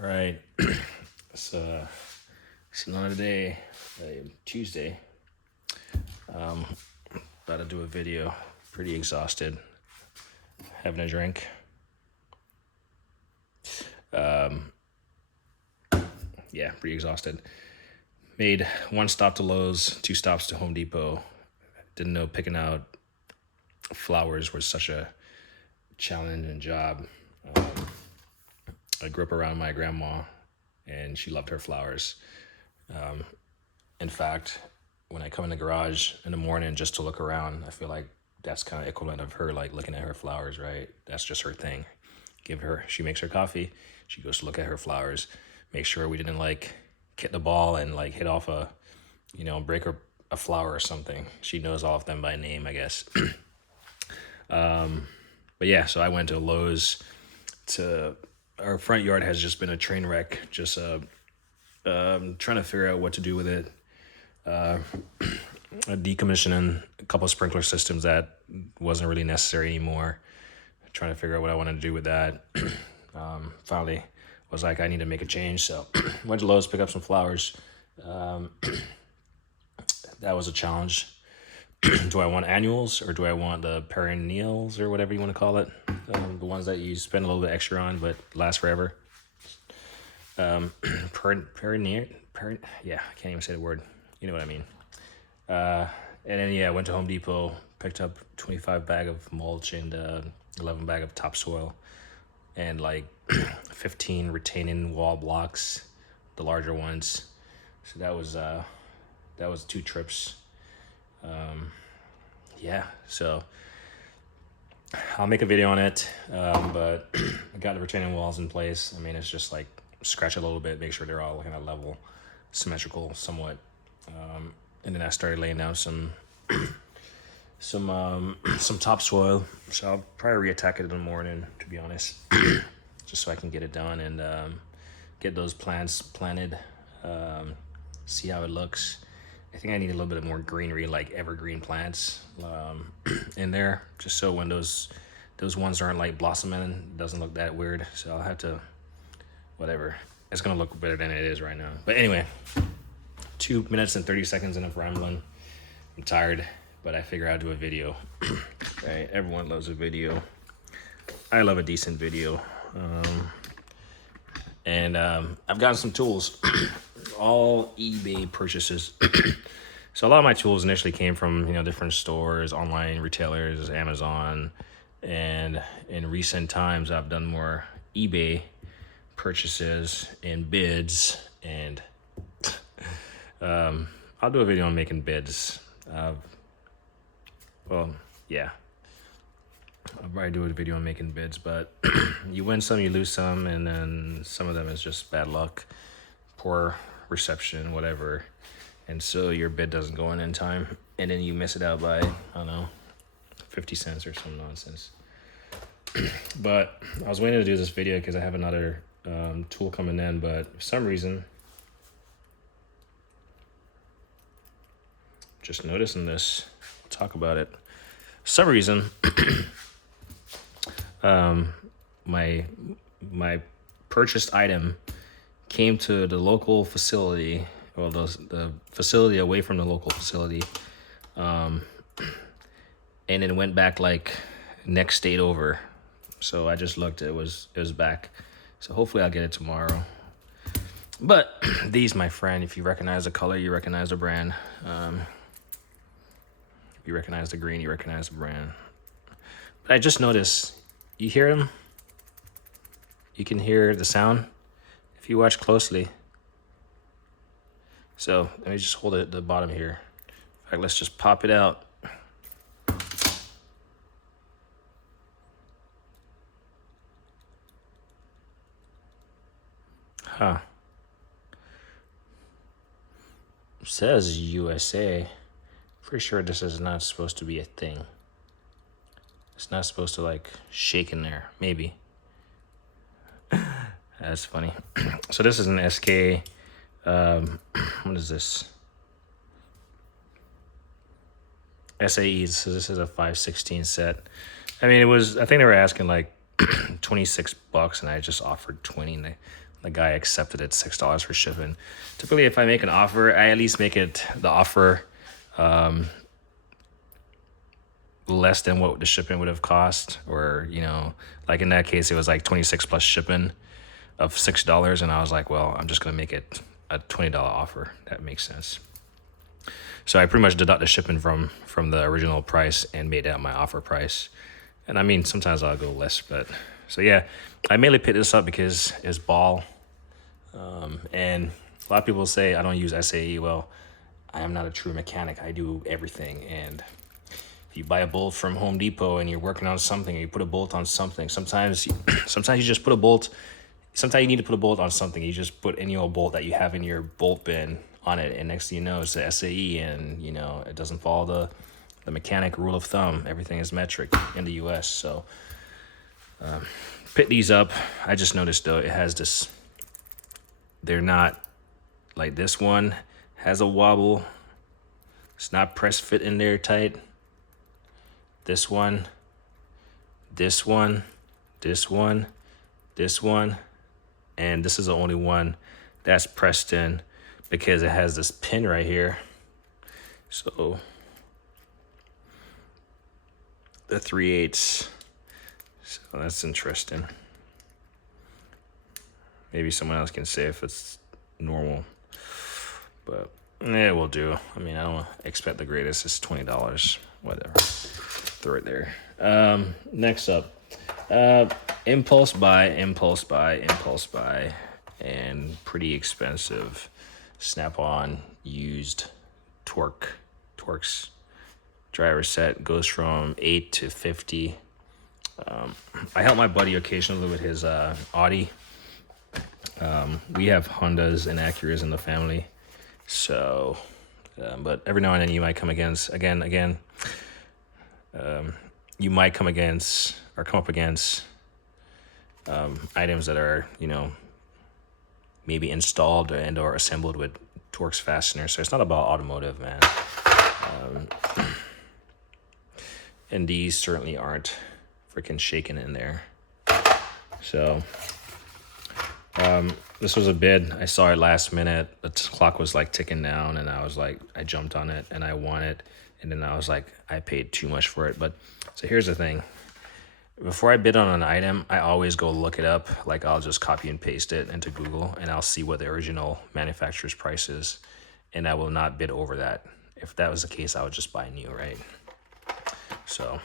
All right. So it's another day, Tuesday. About to do a video. Pretty exhausted. Having a drink. Yeah, pretty exhausted. Made one stop to Lowe's, 2 stops to Home Depot. Didn't know picking out flowers was such a challenging job. I grew up around my grandma, and she loved her flowers. In fact, when I come in the garage in the morning just to look around, I feel like that's kind of equivalent of her like looking at her flowers, right? That's just her thing. She makes her coffee, she goes to look at her flowers, make sure we didn't like hit the ball and like hit off break a flower or something. She knows all of them by name, I guess. But yeah, so I went to Lowe's. Our front yard has just been a train wreck. Just trying to figure out what to do with it. Decommissioning a couple of sprinkler systems that wasn't really necessary anymore. Trying to figure out what I wanted to do with that. Finally was like, I need to make a change. So went to Lowe's, pick up some flowers. That was a challenge. Do I want annuals or do I want the perennials or whatever you want to call it? The ones that you spend a little bit extra on but last forever. Yeah, I can't even say the word. You know what I mean. And then yeah, I went to Home Depot, picked up 25 bag of mulch and 11 bag of topsoil, and like 15 retaining wall blocks, the larger ones. So that was 2 trips. Yeah, so I'll make a video on it, but I got the retaining walls in place. I mean, it's just like scratch a little bit, make sure they're all kind of level, symmetrical somewhat. And then I started laying down some topsoil. So I'll probably reattack it in the morning, to be honest, just so I can get it done and get those plants planted, see how it looks. I think I need a little bit more greenery, like evergreen plants in there, just so when those ones aren't like blossoming, it doesn't look that weird. So I'll have to, whatever. It's gonna look better than it is right now. But anyway, 2 minutes and 30 seconds enough rambling. I'm tired, but I figure I'll do a video. Right? Everyone loves a video. I love a decent video. And I've gotten some tools. All eBay purchases. So a lot of my tools initially came from different stores, online retailers, Amazon, and in recent times I've done more eBay purchases and bids, and I'll do a video on making bids. Yeah, I'll probably do a video on making bids, but you win some, you lose some, and then some of them is just bad luck, poor reception, whatever, and so your bid doesn't go in time, and then you miss it out by, I don't know, 50 cents or some nonsense. But I was waiting to do this video because I have another tool coming in, but for some reason, just noticing this, I'll talk about it. For some reason, my purchased item came to the local facility, or the facility away from the local facility, and then went back like next state over. So I just looked, it was back. So hopefully I'll get it tomorrow. But these, my friend, if you recognize the color, you recognize the brand. If you recognize the green, you recognize the brand. But I just noticed, you hear them? You can hear the sound if you watch closely. So let me just hold it at the bottom here. In fact, let's just pop it out. Huh. It says USA. Pretty sure this is not supposed to be a thing. It's not supposed to like shake in there. Maybe. That's funny. So this is an SK. What is this? SAEs. So this is a 5/16 set. I mean, I think they were asking like $26, and I just offered 20, and the guy accepted it, $6 for shipping. Typically, if I make an offer, I at least make it the offer less than what the shipping would have cost, or like in that case, it was like 26 plus shipping of $6, and I was like, well, I'm just gonna make it a $20 offer. That makes sense. So I pretty much deduct the shipping from the original price and made that my offer price. And I mean, sometimes I'll go less, but so yeah, I mainly picked this up because it's ball. And a lot of people say I don't use SAE. Well, I am not a true mechanic. I do everything. And if you buy a bolt from Home Depot and you're working on something, and you put a bolt on something, sometimes you just put a bolt. Sometimes you need to put a bolt on something. You just put any old bolt that you have in your bolt bin on it, and next thing you know, it's the SAE, and it doesn't follow the mechanic rule of thumb. Everything is metric in the U.S. So pick these up. I just noticed though, it has this. They're not like this one has a wobble. It's not press fit in there tight. This one, this one, this one, this one, and this is the only one that's pressed in because it has this pin right here. So the 3/8. So that's interesting. Maybe someone else can say if it's normal, but it will do. I mean, I don't expect the greatest. It's $20, whatever. Throw it there. Next up, impulse buy, and pretty expensive Snap-on used Torx driver set. Goes from 8 to 50. I help my buddy occasionally with his Audi. We have Hondas and Acuras in the family, so but every now and then you might come against you might come up against items that are maybe installed or assembled with Torx fasteners. So it's not about automotive, man. And these certainly aren't freaking shaking in there. So this was a bid. I saw it last minute. The clock was like ticking down, and I jumped on it and I won it. And then I was like, I paid too much for it. But so here's the thing. Before I bid on an item, I always go look it up. Like I'll just copy and paste it into Google, and I'll see what the original manufacturer's price is. And I will not bid over that. If that was the case, I would just buy new, right? So,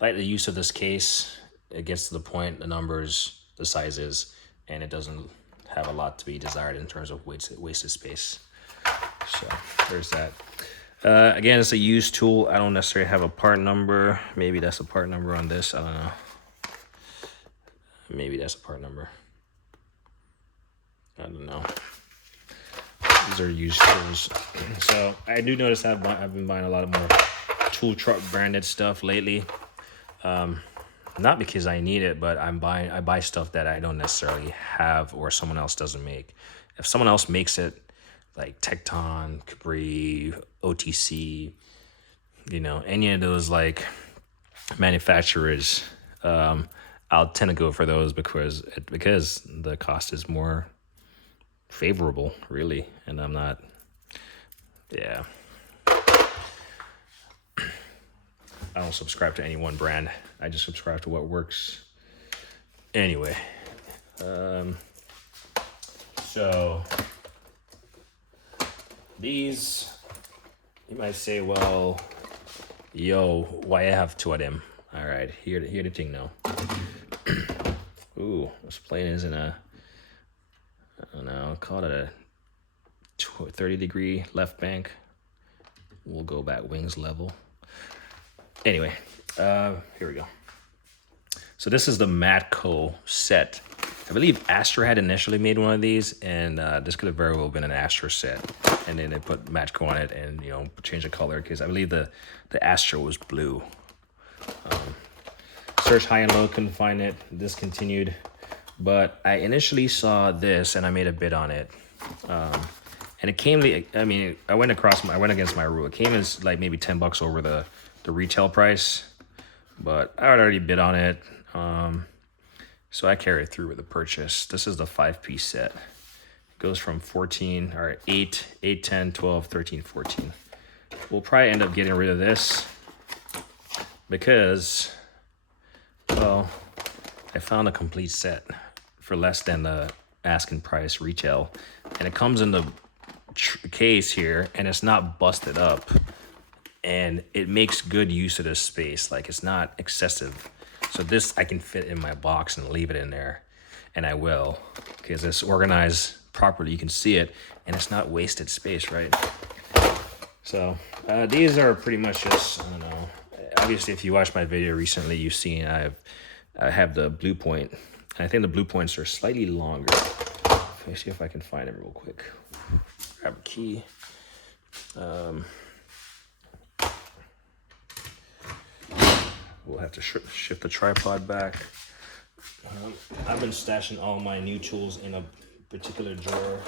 like the use of this case, it gets to the point, the numbers, the sizes, and it doesn't have a lot to be desired in terms of wasted space. So there's that. Again, it's a used tool. I don't necessarily have a part number. Maybe that's a part number on this. I don't know. Maybe that's a part number. I don't know. These are used tools. So I do notice I've been buying a lot of more tool truck branded stuff lately. Not because I need it, but I buy stuff that I don't necessarily have or someone else doesn't make. If someone else makes it, like Tecton, Capri, OTC, any of those like manufacturers, I'll tend to go for those because the cost is more favorable, really, and I'm not. Yeah, I don't subscribe to any one brand. I just subscribe to what works. Anyway, so these, you might say, well, yo, why I have two of them? All right, here the thing now. Ooh, this plane is in a, I don't know, call it a 30-degree left bank. We'll go back wings level. Anyway, here we go. So this is the Matco set. I believe Astra had initially made one of these, and this could have very well been an Astra set. And then they put Matco on it and, change the color, because I believe the Astra was blue. Searched high and low, couldn't find it, discontinued. But I initially saw this and I made a bid on it. And it came, I went against my rule. It came as like maybe $10 over the retail price, but I had already bid on it. So I carried through with the purchase. This is the 5-piece set. It goes from 14, or 8, 8, 10, 12, 13, 14. We'll probably end up getting rid of this because, well, I found a complete set for less than the asking price retail. And it comes in the case here, and it's not busted up. And it makes good use of this space. Like, it's not excessive. So this I can fit in my box and leave it in there. And I will, because it's organized properly. You can see it, and it's not wasted space, right? So these are pretty much just, I don't know. Obviously, if you watched my video recently, you've seen I have the blue point. And I think the blue points are slightly longer. Let me see if I can find them real quick. Grab a key. We'll have to shift the tripod back. I've been stashing all my new tools in a particular drawer.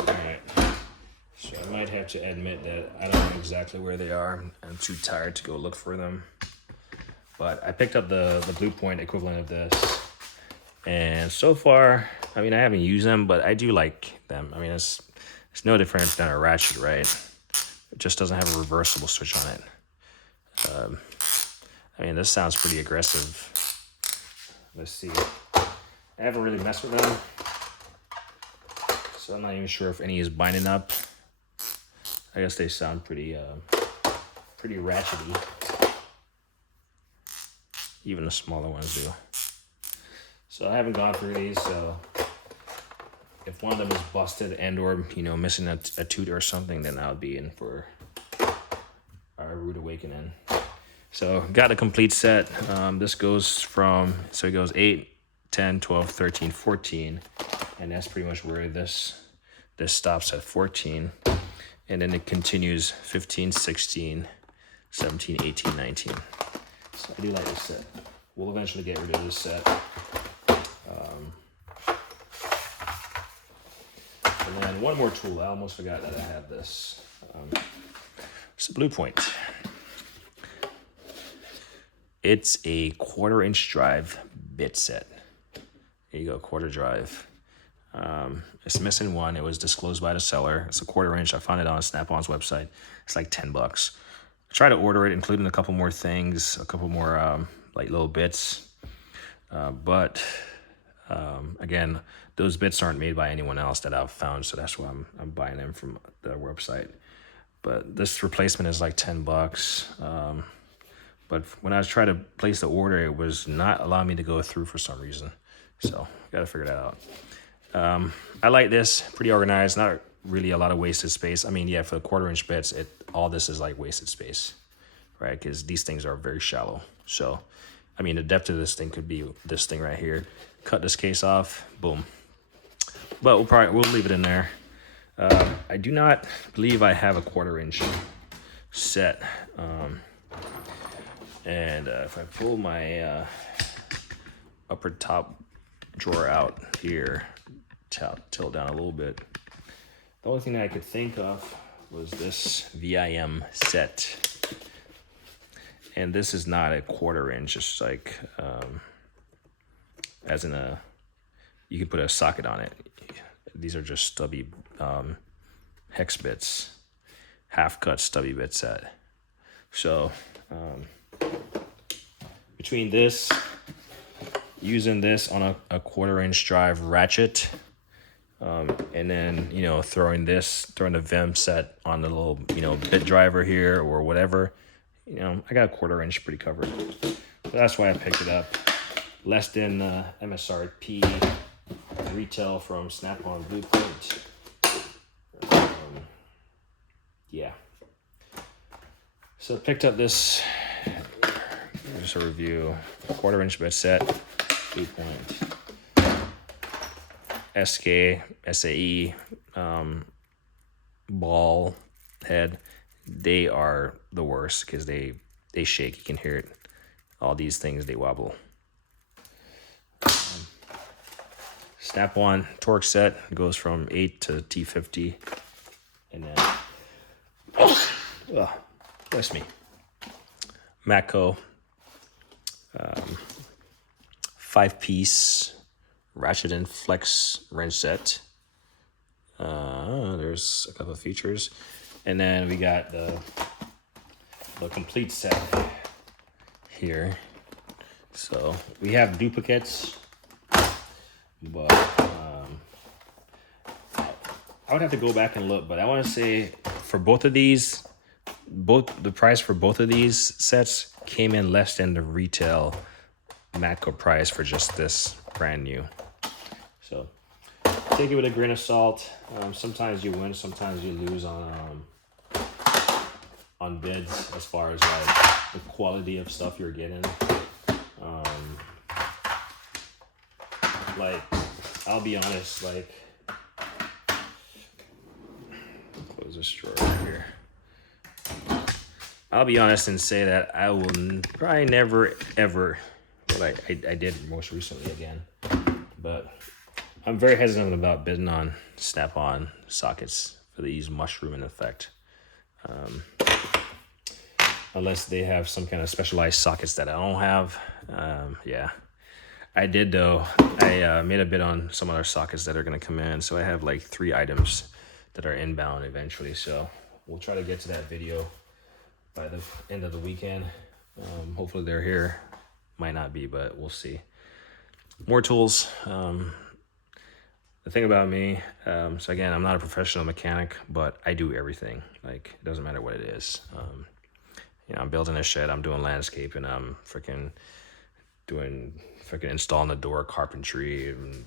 Alright, so I might have to admit that I don't know exactly where they are. I'm too tired to go look for them. But I picked up the blue point equivalent of this. And so far, I mean, I haven't used them, but I do like them. I mean, it's no different than a ratchet, right? It just doesn't have a reversible switch on it. I mean, this sounds pretty aggressive. Let's see. I haven't really messed with them, so I'm not even sure if any is binding up. I guess they sound pretty ratchety. Even the smaller ones do. So I haven't gone through these, so if one of them is busted and or, you know, missing a tooth or something, then I'll be in for our rude awakening. So got a complete set. This goes from, so it goes 8, 10, 12, 13, 14. And that's pretty much where this stops at 14. And then it continues 15, 16, 17, 18, 19. So I do like this set. We'll eventually get rid of this set. And then one more tool. I almost forgot that I have this. It's a blue point. It's a 1/4-inch drive bit set. There you go, 1/4 drive. It's missing one. It was disclosed by the seller. It's a 1/4-inch. I found it on Snap-on's website. It's like $10. I tried to order it, including a couple more things, a couple more like little bits. But again, those bits aren't made by anyone else that I've found, so that's why I'm buying them from their website. But this replacement is like $10. But when I was trying to place the order, it was not allowing me to go through for some reason. So gotta figure that out. I like this, pretty organized, not really a lot of wasted space. I mean, yeah, for the 1/4-inch bits, all this is like wasted space, right? Because these things are very shallow. So, I mean, the depth of this thing could be this thing right here. Cut this case off, boom. But we'll leave it in there. I do not believe I have a 1/4-inch set. And if I pull my upper top drawer out here, tilt down a little bit, the only thing that I could think of was this VIM set. And this is not a 1/4-inch, it's like, as in you can put a socket on it. These are just stubby hex bits, half-cut stubby bit set. So, between this, using this on a 1/4-inch drive ratchet, and then, you know, throwing the VIM set on the little, you know, bit driver here or whatever, you know, I got a 1/4-inch pretty covered. So that's why I picked it up. Less than MSRP retail from Snap-on Blueprint. Yeah. So I picked up this, just a review, 1/4-inch bit set, Blueprint. SK, SAE, ball head, they are the worst because they shake. You can hear it. All these things, they wobble. Snap-on torque set. It goes from 8 to T50. And then, bless me. Matco 5-piece ratchet and flex wrench set. There's a couple of features. And then we got the complete set here. So we have duplicates, but I would have to go back and look, but I want to say for both of these, the price for both of these sets came in less than the retail Matco price for just this brand new. So take it with a grain of salt. Sometimes you win, sometimes you lose on bids as far as like the quality of stuff you're getting. Like, I'll be honest, like, close this drawer right here. I'll be honest and say that I will probably never, ever, what I did most recently again, but I'm very hesitant about bidding on snap-on sockets for these mushrooming effect. Unless they have some kind of specialized sockets that I don't have. Yeah. I did though. I made a bid on some other sockets that are going to come in. So I have like 3 items that are inbound eventually. So we'll try to get to that video by the end of the weekend. Hopefully they're here. Might not be, but we'll see. More tools. The thing about me, so again, I'm not a professional mechanic, but I do everything. Like, it doesn't matter what it is. You know, I'm building a shed, I'm doing landscaping, I'm freaking installing the door carpentry, and,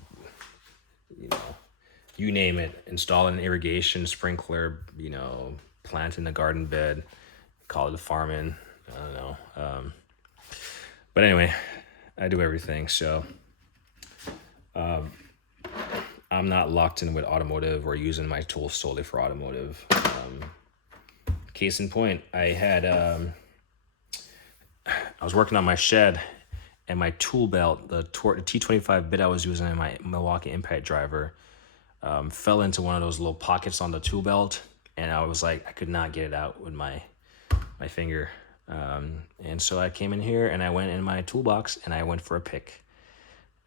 you know, you name it, installing irrigation, sprinkler, you know, planting the garden bed, call it farming, I don't know. But anyway, I do everything, so I'm not locked in with automotive or using my tools solely for automotive. Case in point, I was working on my shed, and my tool belt, the T25 bit I was using in my Milwaukee Impact driver, fell into one of those little pockets on the tool belt, and I was like, I could not get it out with my finger. And so I came in here and I went in my toolbox and I went for a pick.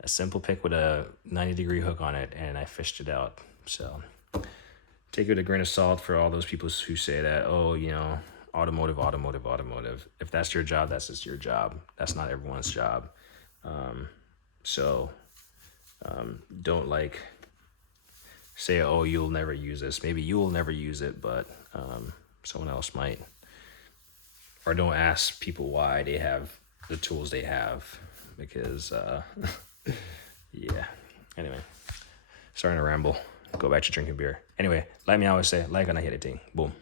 A simple pick with a 90-degree hook on it, and I fished it out. So take it with a grain of salt for all those people who say that, oh, you know, automotive. If that's your job, that's just your job. That's not everyone's job. Don't like say, oh, you'll never use this. Maybe you will never use it, but someone else might. Or don't ask people why they have the tools they have, because yeah. Anyway, starting to ramble. Go back to drinking beer. Anyway, like me always say, like and I hit it, thing. Boom.